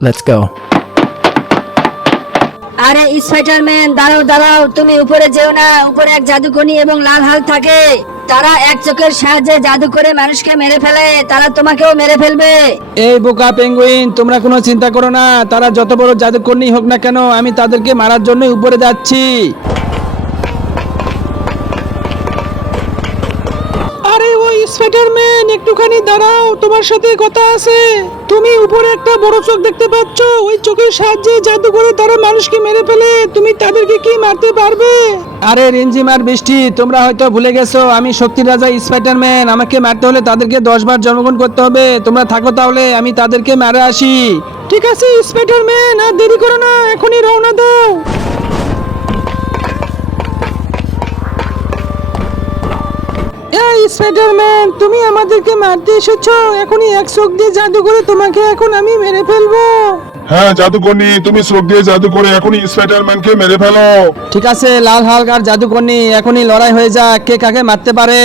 Let's go. আরে Spiderman, দাঁড়াও দাঁড়াও, তুমি উপরে যেও না। উপরে এক জাদুকরী এবং লাল হাল্ক থাকে। তারা এক চোখের সাহায্যে জাদু করে মানুষকে মেরে ফেলে। তারা তোমাকেও মেরে ফেলবে। এই বোকা পেঙ্গুইন, তোমরা কোনো চিন্তা করো না। তারা যত বড় জাদুকরী হোক না কেন, আমি তাদেরকে মারার জন্য উপরে যাচ্ছি। আরে ওই স্পাইডারম্যান, একটুখানি দাঁড়াও, তোমার সাথে কথা আছে। তুমি উপরে একটা বড় চোখ দেখতে পাচ্ছ? ওই চোখের সাহায্যে জাদু করে তারা মানুষকে মেরে ফেলে। তুমি তাদেরকে কি মারতে পারবে? আরে রিমঝিম আর বৃষ্টি, তোমরা হয়তো ভুলে গেছো আমি শক্তির রাজা স্পাইডারম্যান। আমাকে মারতে হলে তাদেরকে 10 বার জন্মগ্রহণ করতে হবে। তোমরা থাকো তাহলে, আমি তাদেরকে মারে আসি। ঠিক আছে স্পাইডারম্যান, আর দেরি করো না, এখনই রওনা দাও। এই স্পাইডারম্যান, তুমি আমাদেরকে মারতে এসেছো। এখনই এক চোখ দিয়ে জাদু করে তোমাকে এখন আমি মেরে ফেলবো। হ্যাঁ জাদুকরনী, তুমি চোখ দিয়ে জাদু করে এখনই স্পাইডারম্যানকে মেরে ফেলো। ঠিক আছে লাল হাল্ক আর জাদুকরনী, এখনই লড়াই হয়ে যাক, কে কাকে মারতে পারে।